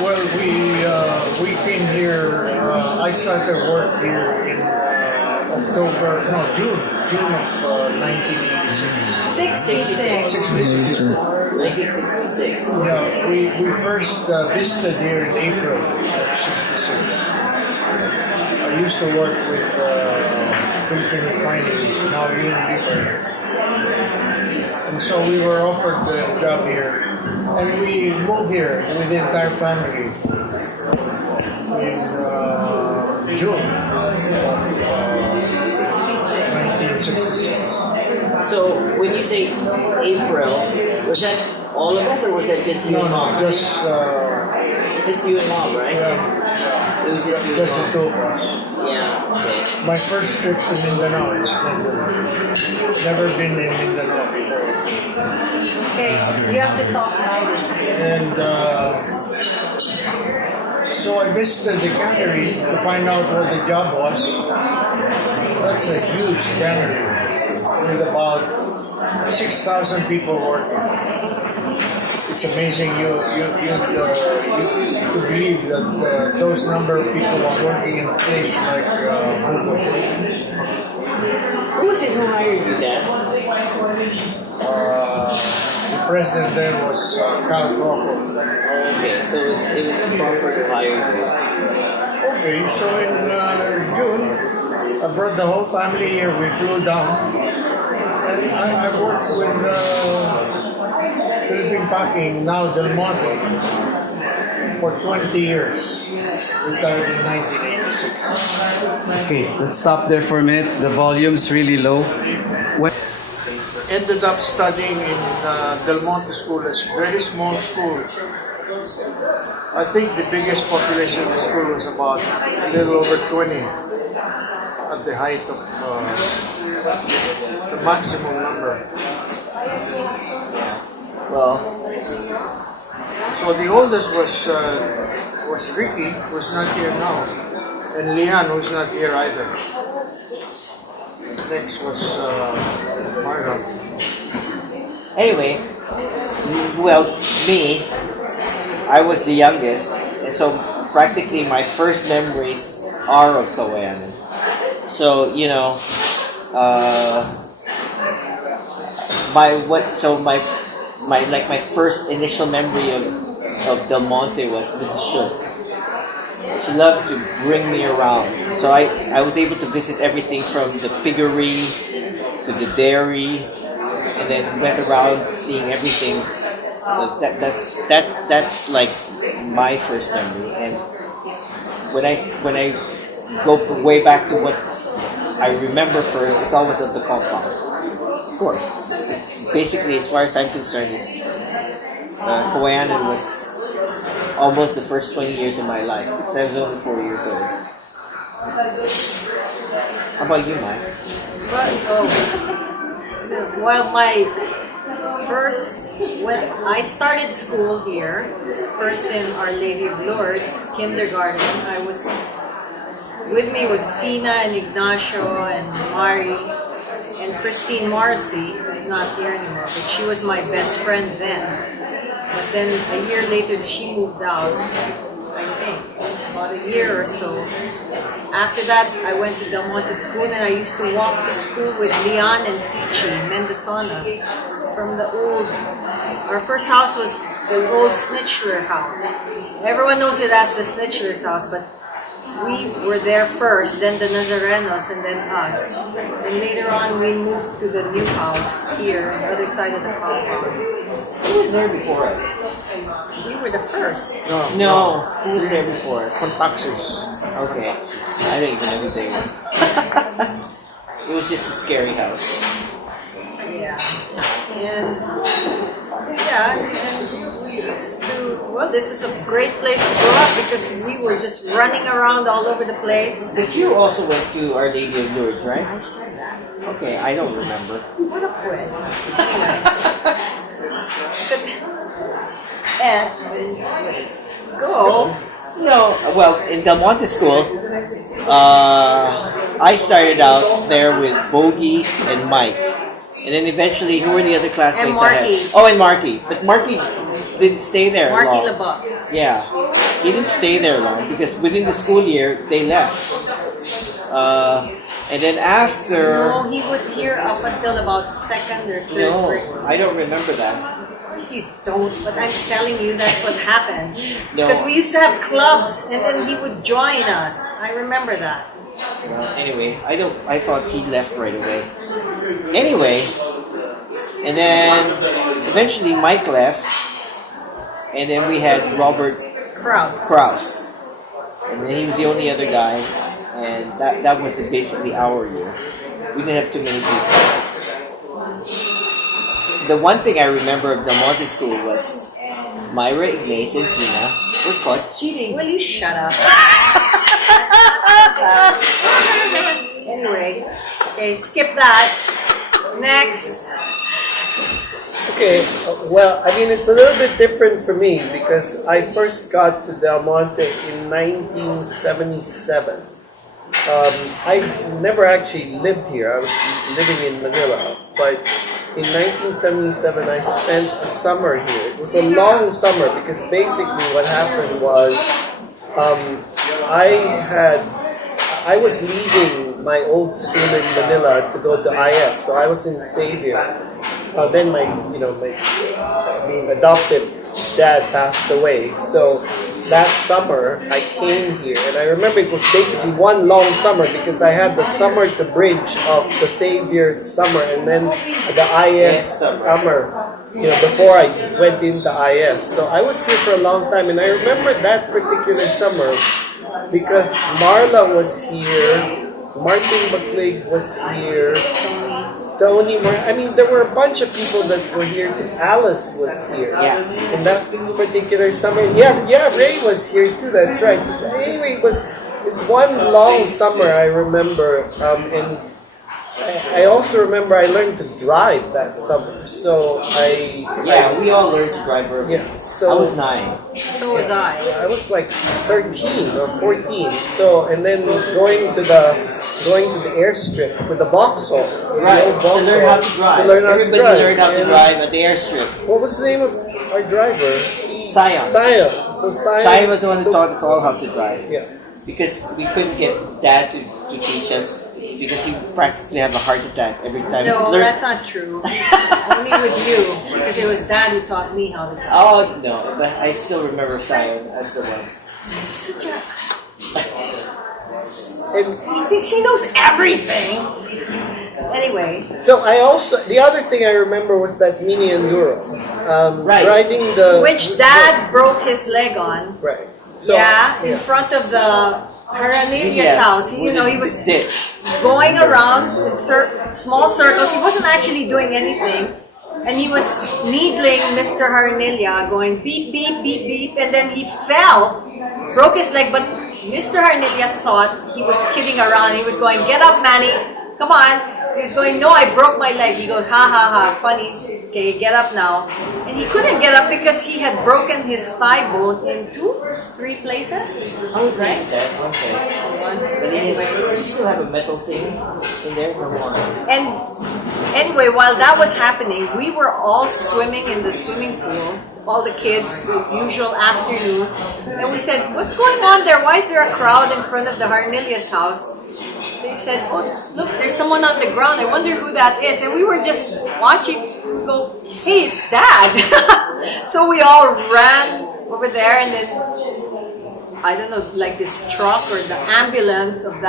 Well, we came here. I started work here in June of 1986. 66. 66. 1966. Yeah, we first visited here in April of 66. I used to work with Philippine Refining, now Unilever. And so we were offered the job here. And we moved here with the entire family in June of 1966. So when you say April, was that all of us or was that just you and mom? Just you and mom, right? Yeah, It was just you and just the mom. two of us. Yeah, okay. My first trip to Mindanao is never been in Mindanao before. Okay, you have to talk louder. And so I visited the cannery to find out what the job was. That's a huge cannery with about 6,000 people working. It's amazing you to believe that those number of people are working in a place like Google. Who was it who hired you, Dad? The president then was Carl Crawford. Okay, so it was Crawford who hired you. Okay, so in June, I brought the whole family here. We flew down. And I worked with Philippine Packing, now Del Monte, for 20 years. Retired in 1986. Okay, let's stop there for a minute. The volume's really low. Ended up studying in Del Monte School, a very small school. I think the biggest population of the school was about a little over 20 at the height of the maximum number. Well, So the oldest was Ricky, who's not here now, and Lian, who's not here either. Next was Margaret. anyway, well, me, I was the youngest, and so practically my first memories are of Kawayanan. So, you know, my first initial memory of Del Monte was Mrs. Schultz. She loved to bring me around. So I was able to visit everything from the piggery to the dairy, and then went around seeing everything. So that's like my first memory. And when I go way back to what I remember first, it's always of the compound. Of course. Basically, as far as I'm concerned, Kawayanan was almost the first 20 years of my life. Because I was only 4 years old. How about you, Mike? Well, when I started school here, first in Our Lady of Lourdes, kindergarten, with me was Tina and Ignacio and Mari and Christine Morrissey, who's not here anymore, but she was my best friend then. But then a year later, she moved out, I think, about a year or so. After that, I went to Del Monte School, and I used to walk to school with Leon and Peachy Mendocana from the old. Our first house was the old Snitchler house. Everyone knows it as the Snitchler's house, but we were there first, then the Nazarenos, and then us. And later on, we moved to the new house here on the other side of the compound. Who was there before us? We were the first. No. Who was there before us? Contaxis. Okay. I don't even know who they were. It was just a scary house. Yeah. And we used to, well, this is a great place to grow up because we were just running around all over the place. But you also went to Our Lady of Lourdes, right? I said that. Okay, I don't remember. What a quit. And go. No, well, in Del Monte School, I started out there with Bogey and Mike. And then eventually, who were the other classmates And I had? Marky. Oh, and Marky. But Marky didn't stay there Marky long. LeBuck. Yeah. he didn't stay there long because within the school year they left. And then after, No, he was here up until about second or third no, grade. I don't remember that. Of course you don't, but I'm telling you that's what happened. No. Because we used to have clubs, and then he would join us. I remember that. Well, anyway, I thought he left right away. Anyway, and then eventually Mike left, and then we had Robert Kraus, and then he was the only other guy, and that was basically our year. We didn't have too many people. The one thing I remember of Del Monte School was Myra, Ignace, and Tina were caught cheating. Will you shut up? Anyway, okay, skip that. Next. Okay, well, I mean, it's a little bit different for me because I first got to Del Monte in 1977. I never actually lived here. I was living in Manila, but in 1977 I spent a summer here. It was a long summer because basically what happened was I was leaving my old school in Manila to go to IS, so I was in Xavier. Then my being adopted dad passed away. So that summer I came here, and I remember it was basically one long summer because I had the summer to bridge of the Xavier summer and then the IS summer. Before I went into IS. So I was here for a long time, and I remember that particular summer because Marla was here, Martin McClig was here, Tony, I mean, there were a bunch of people that were here. Alice was here. Yeah. In that particular summer. Yeah, Ray was here too. That's right. So anyway, it's one long summer I remember, and I also remember I learned to drive that summer. So we all learned to drive early. Yeah. So I was 9. So was I. I was like 13 or 14. So and then going to the airstrip with the Vauxhall. Right. The old To learn how to drive. Everybody learned how to drive at the airstrip. What was the name of our driver? Sion. So Sion was the one who taught us all how to drive. Yeah. Because we couldn't get Dad to teach us because he practically have a heart attack every time. No, he that's not true. Only with you, because it was Dad who taught me how to drive. Oh no, but I still remember Sion as the one. Such a... And He thinks he knows everything. Anyway, so the other thing I remember was that mini enduro. Right. Riding the which Dad broke his leg on. Right. So, In front of the Haranilia's house. He was ditch. going around in small circles. He wasn't actually doing anything. And he was needling Mr. Haranilia, going beep, beep, beep, beep. And then he fell, broke his leg, but Mr. Haranilia thought he was kidding around. He was going, get up, Manny, come on. He was going, no, I broke my leg. He goes, ha, ha, ha, funny. Okay, get up now. And he couldn't get up because he had broken his thigh bone in 2-3 places. Right? Okay. But Anyways. you still have a metal thing in there? No more. And anyway, while that was happening, we were all swimming in the swimming pool, all the kids, the usual afternoon. And we said, what's going on there? Why is there a crowd in front of the Harnilia's house? They said, oh, look, there's someone on the ground. I wonder who that is. And we were just watching. We go, hey, it's Dad. So we all ran over there, and then I don't know, like this truck or the ambulance of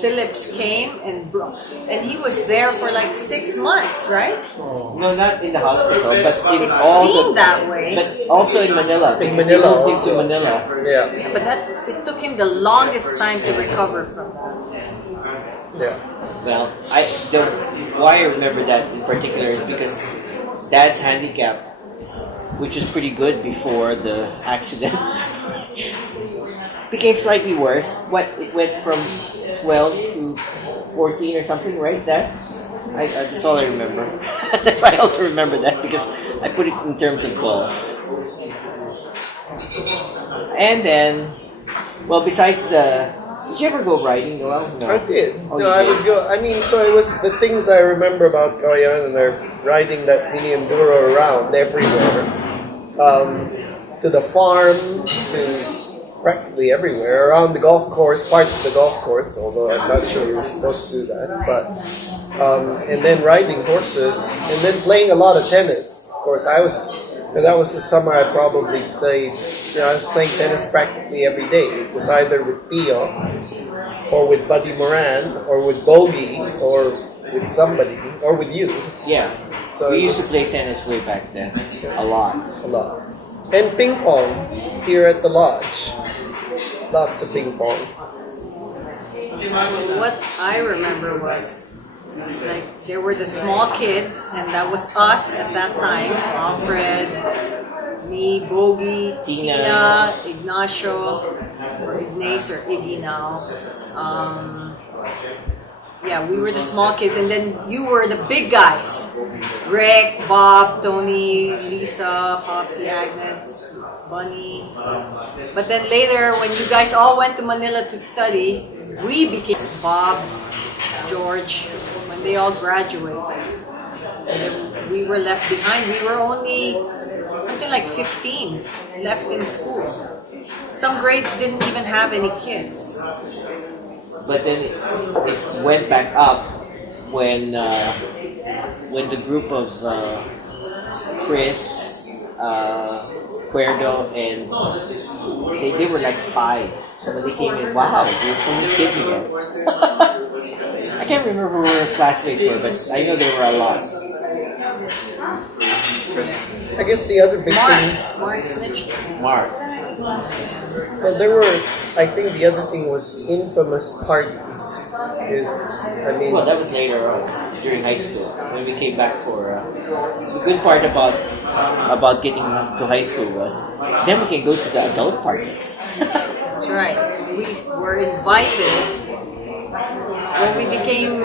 Phillips came and he was there for like 6 months, right? No, not in the hospital, but in It all seemed that way. But also in Manila. In Manila They moved him to also. Manila. Yeah. But it took him the longest time to recover from that. Yeah. Well, why I remember that in particular is because Dad's handicap, which was pretty good before the accident, became slightly worse. It went from 12 to 14 or something, right, Dad? That's all I remember. That's why I also remember that because I put it in terms of golf. And then, well, besides did you ever go riding, Noel? No. I did. Oh, No, you I did? would go. I mean, so it was the things I remember about Kawayan and riding that mini enduro around everywhere, to the farm, to practically everywhere around the golf course, parts of the golf course. Although I'm not sure you were supposed to do that, but and then riding horses, and then playing a lot of tennis. Of course, that was the summer I probably played. I was playing tennis practically every day. It was either with Pio, or with Buddy Moran, or with Bogey, or with somebody, or with you. Yeah. So We it used to was play tennis way back then. A lot. a lot. And ping pong here at the lodge. Lots of ping pong. What I remember was like there were the small kids, and that was us at that time. Alfred, me, Bogey, Tina, Ignacio, or Ignace or Iggy now. Yeah, we were the small kids, and then you were the big guys. Rick, Bob, Tony, Lisa, Popsy, Agnes, Bunny. But then later, when you guys all went to Manila to study, we became Bob, George, when they all graduated. And then we were left behind. We were only something like 15 left in school. Some grades didn't even have any kids. But then it went back up when the group of Chris, Cuerdo, and they were like 5. So when they came in, wow, there were so many kids again. I can't remember who our classmates were, but I know there were a lot. I guess the other big thing. Mark snitched. Mark. Well, I think the other thing was infamous parties. Well, that was later on during high school when we came back for. The good part about getting to high school was then we can go to the adult parties. That's right. We were invited when we became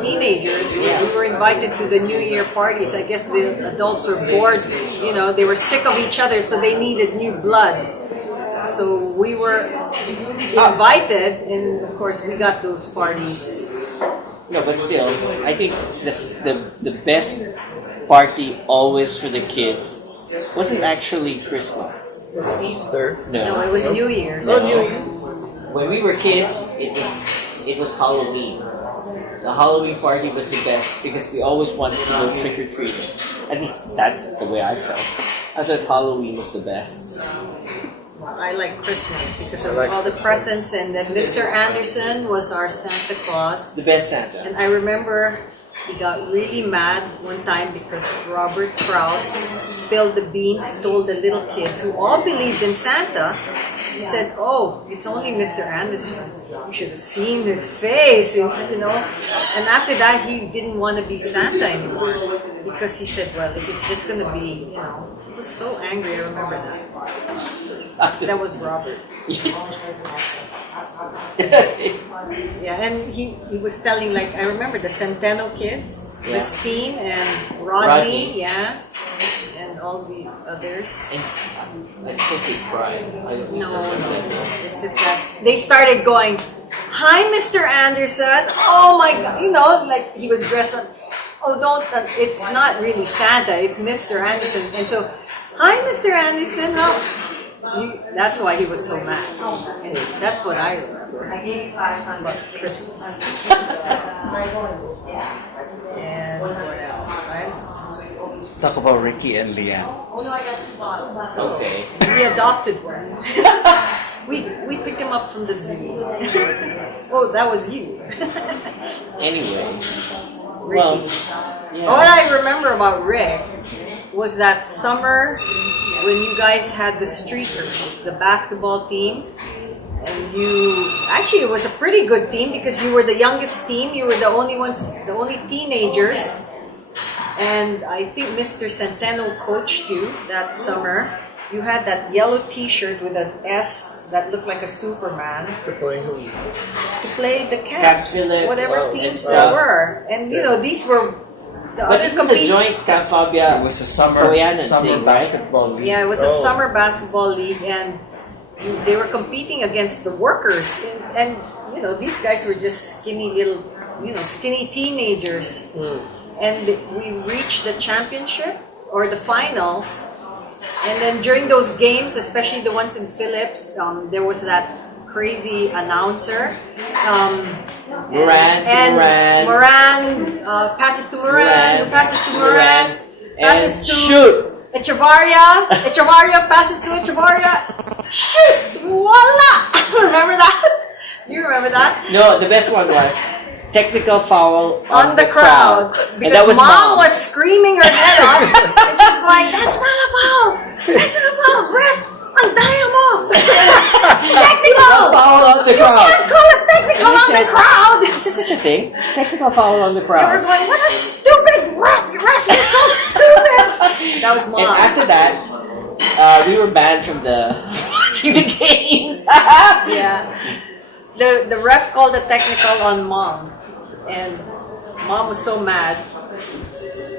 teenagers. We were invited to the New Year parties. I guess the adults were bored. They were sick of each other, so they needed new blood. So we were invited, and of course we got those parties. No, but still, I think the best party always for the kids wasn't actually Christmas. It was Easter. No, it was New Year's. No, New Year's. When we were kids, it was Halloween. The Halloween party was the best because we always wanted to go trick or treating. At least that's the way I felt. I thought Halloween was the best. I like Christmas because of I like all the Christmas. presents, and then Mr. Anderson was our Santa Claus. The best Santa. And I remember he got really mad one time because Robert Krause spilled the beans, told the little kids who all believed in Santa. He said, "Oh, it's only Mr. Anderson. You should have seen his face, And after that, he didn't want to be Santa anymore because he said, "Well, if it's just going to be, He was so angry. I remember that. That was Robert. Yeah, and he was telling, like, I remember the Centeno kids, Yeah. Christine and Rodney, yeah, and all the others. And I suppose they cried. No, it's just that they started going, "Hi, Mr. Anderson." Oh my God, like he was dressed up. Oh, don't, it's not really Santa, it's Mr. Anderson. And so, "Hi, Mr. Anderson, how?" That's why he was so mad. And that's what I remember about Christmas. And what else? Talk about Ricky and Leanne. Okay. We adopted one. We picked him up from the zoo. Oh, that was you. Anyway. Ricky. Yeah. What I remember about Rick was that summer when you guys had the Streakers, the basketball team, and actually it was a pretty good team because you were the youngest team, you were the only teenagers, and I think Mr. Centeno coached you that summer. You had that yellow T-shirt with an S that looked like a Superman To play who? to play the Camps, Phillips, whatever and teams stuff. there were, and these were. But it was a joint Camp Fabia. It was a summer thing, right? basketball league. Yeah, it was a summer basketball league, and they were competing against the workers. And these guys were just skinny little, skinny teenagers. And we reached the championship or the finals, And then during those games, especially the ones in Philips, there was that crazy announcer. Moran passes to Moran, who passes to Moran, passes to shoot. Echevarria passes to Echevarria. Shoot! Voila! Remember that? Do you remember that? No, the best one was technical foul On the crowd. And Because that was mom was screaming her head off. And she's going, that's not a foul! That's not a foul! Ref! Andayan mo! Technical! Foul on the You crowd. can't call it technical on the crowd! Is there such a thing? Technical foul on the They crowd. were going, what a stupid ref! Ref, you're so stupid! That was mom. And after that, we were banned from the watching the games. Yeah. The ref called a technical on mom. And mom was so mad.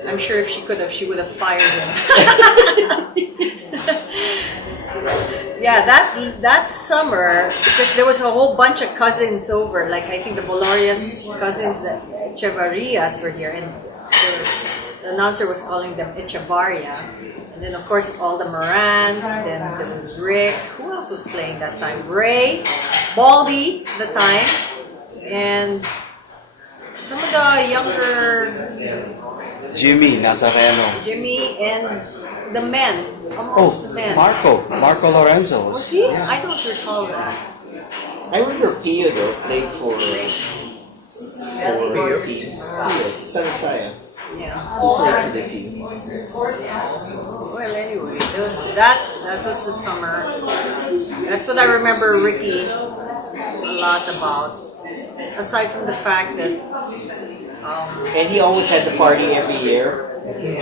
I'm sure if she could have, she would have fired him. Yeah, that summer, because there was a whole bunch of cousins over, like I think the Bolorias cousins, the Echevarrias were here, and the announcer was calling them Echevarria. And then of course all the Morans, then there was Rick, who else was playing that time? Ray, Baldy the time, and some of the younger Jimmy Nazareno. Jimmy and the men, Oh, amongst the men. Marco Lorenzo. Was he? I don't recall that. I remember Pio though played for Pio, son of Saya. Yeah. He played for the Pio. Well, anyway, that was the summer. That's what I remember Ricky a lot about. Aside from the fact that And he always had the party every year.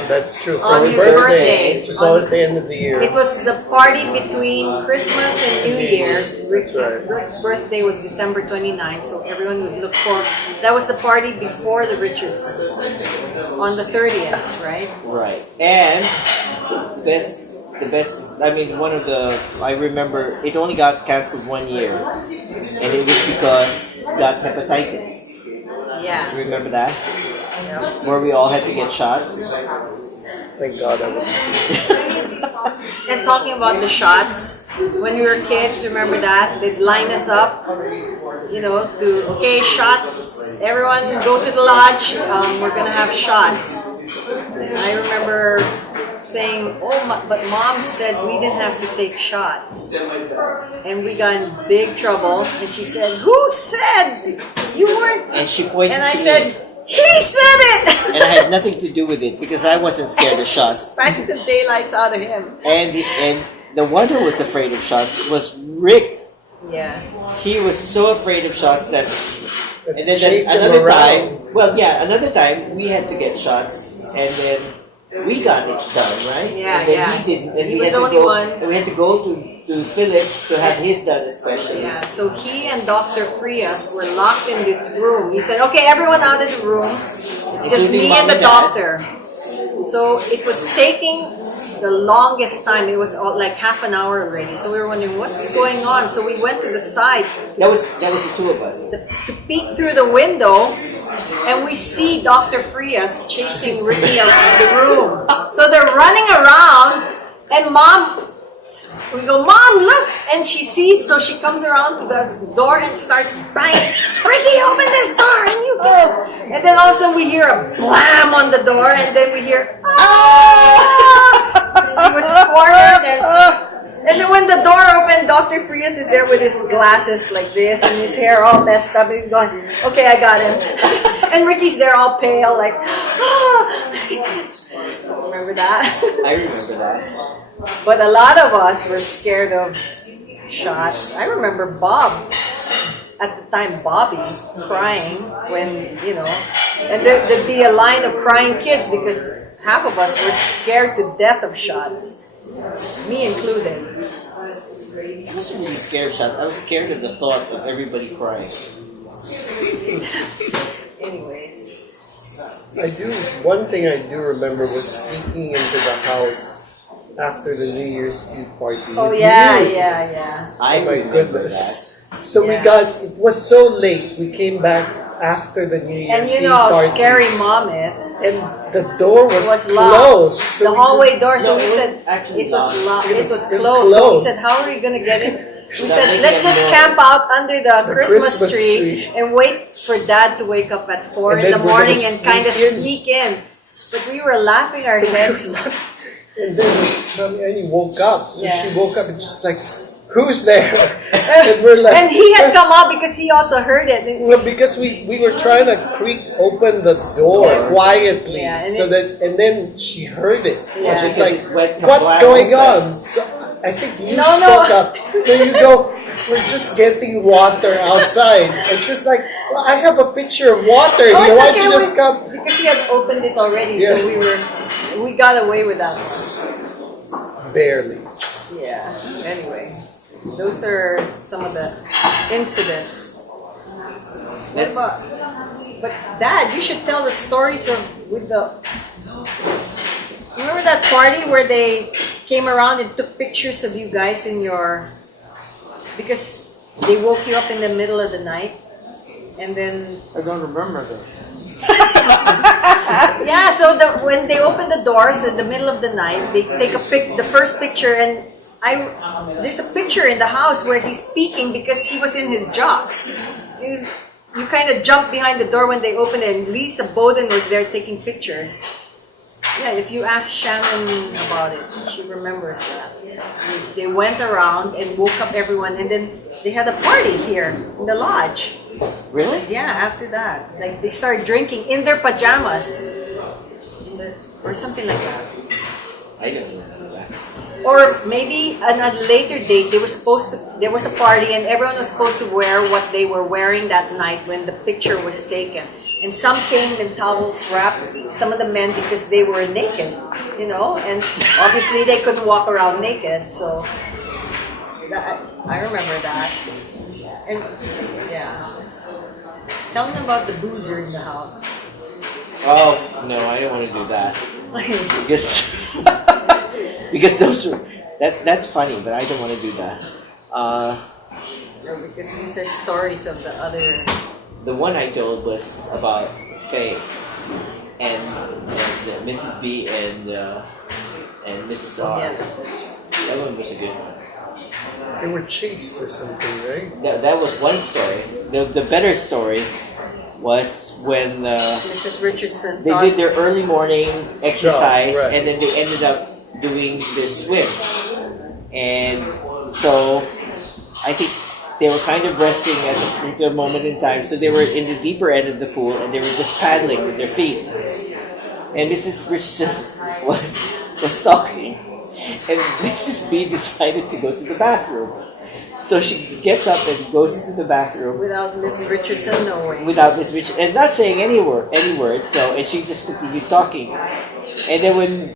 That's true. For On his his birthday, birthday. it's always the end of the year. it was the party between Christmas and New Year's. That's right. Rick's birthday was December 29th, so everyone would look for. That was the party before the Richardsons on the 30th, right? Right. And the best, I mean, one of the, I remember it only got cancelled 1 year. And it was because it got hepatitis. Yeah. Remember that? Yeah. Where we all had to get shots. Thank God I was. And talking about the shots, when we were kids, remember that? They'd line us up, okay, shots. Everyone go to the lodge, we're gonna have shots. And I remember saying, but mom said we didn't have to take shots. And we got in big trouble. And she said, who said? You weren't. And she pointed And I to said, me. he said it! And I had nothing to do with it because I wasn't scared of shots. Spanked the daylights out of him. And the one who was afraid of shots was Rick. Yeah. He was so afraid of shots that. And then Chase him another around. time, another time we had to get shots, and then we got it done, right? Yeah, and then yeah. He didn't, and He we was had the to only go, one. And we had to go to Philips to have his done, especially. Yeah, so he and Dr. Frias were locked in this room. He said, okay, everyone out of the room. It's just Including me Mom and the and Dad. doctor. So it was taking the longest time. It was like half an hour already. So we were wondering, what's going on? So we went to the side That was the two of us. to peek through the window, and we see Dr. Frias chasing Ricky around the room. So they're running around, and we go, Mom, look! And she sees, so she comes around to the door and starts banging, Ricky, open this door, and you go. And then all of a sudden we hear a blam on the door, and then we hear, ah! He was cornered, and then when the door opened, Dr. Frias is there with his glasses like this, and his hair all messed up, and he's going, okay, I got him. And Ricky's there all pale, like, ah! Remember that? I remember that. But a lot of us were scared of shots. I remember Bob, at the time Bobby, crying when, and there'd be a line of crying kids because half of us were scared to death of shots, me included. I wasn't really scared of shots. I was scared of the thought of everybody crying. Anyways. One thing I do remember was sneaking into the house after the New Year's Eve party. Oh, with yeah, you. yeah. I Oh my remember goodness. So Yeah. it was so late. We came back after the New Year's And you Eve know how party. scary mom is. And the door was, Was closed. locked. So The we hallway door. So No, we it was said actually it was locked. locked. It It was was closed. So we closed. said, how are we gonna get in? We Not said, making let's a just noise. camp out under the Christmas Christmas tree tree. and wait for Dad to wake up at 4 And in then the we're morning gonna and kind of sneak sneak in. in. But we were laughing our So we heads. were and then Mommy Annie woke up. So Yeah. she woke up and she's like, "Who's there?" And we're like, And he had come out because he also heard it. Well, because we were trying to open the door quietly, Yeah, and so and then she heard it. So Yeah. she's Because like, it went "What's wide going open." on?" So I think you No, no. spoke up. Then you go, "We're just getting water outside," and she's like, "Well, I have a pitcher of water Oh, here. it's Why okay, don't you just come?" because he had opened it already, Yeah. so we got away with that. Barely. Yeah. Anyway, those are some of the incidents. What about? But Dad, you should tell the stories of with the. Remember that party where they came around and took pictures of you guys in your. Because they woke you up in the middle of the night, and then I don't remember that. yeah. So when they open the doors in the middle of the night, they take the first picture, and there's a picture in the house where he's peeking because he was in his jocks. You kind of jump behind the door when they open it, and Lisa Bowden was there taking pictures. Yeah, if you ask Shannon about it, she remembers that. They went around and woke up everyone, and then they had a party here in the lodge. Really? Yeah, after that. Like, they started drinking in their pajamas. Or something like that. I don't remember that. Or maybe on a later date, there was a party and everyone was supposed to wear what they were wearing that night when the picture was taken. And some came in towels wrapped, some of the men because they were naked, you know, and obviously they couldn't walk around naked, so I remember that. And yeah. Tell them about the boozer in the house. Oh no, I don't want to do that because because those are, that's funny, but I don't want to do that. Because these are stories of the other. The one I told was about Faye and Mrs. B and Mrs. R. Yeah. That one was a good one. They were chased or something, right? That was one story. The better story was when Mrs. Richardson. they did their early morning exercise Right. and then they ended up doing their swim. And so I think they were kind of resting at a particular moment in time. So they were in the deeper end of the pool and they were just paddling with their feet. And Mrs. Richardson was talking. And Mrs. B decided to go to the bathroom. So she gets up and goes into the bathroom without Miss Richardson knowing. without Miss Richardson and not saying any word. So and she just continued talking. And then when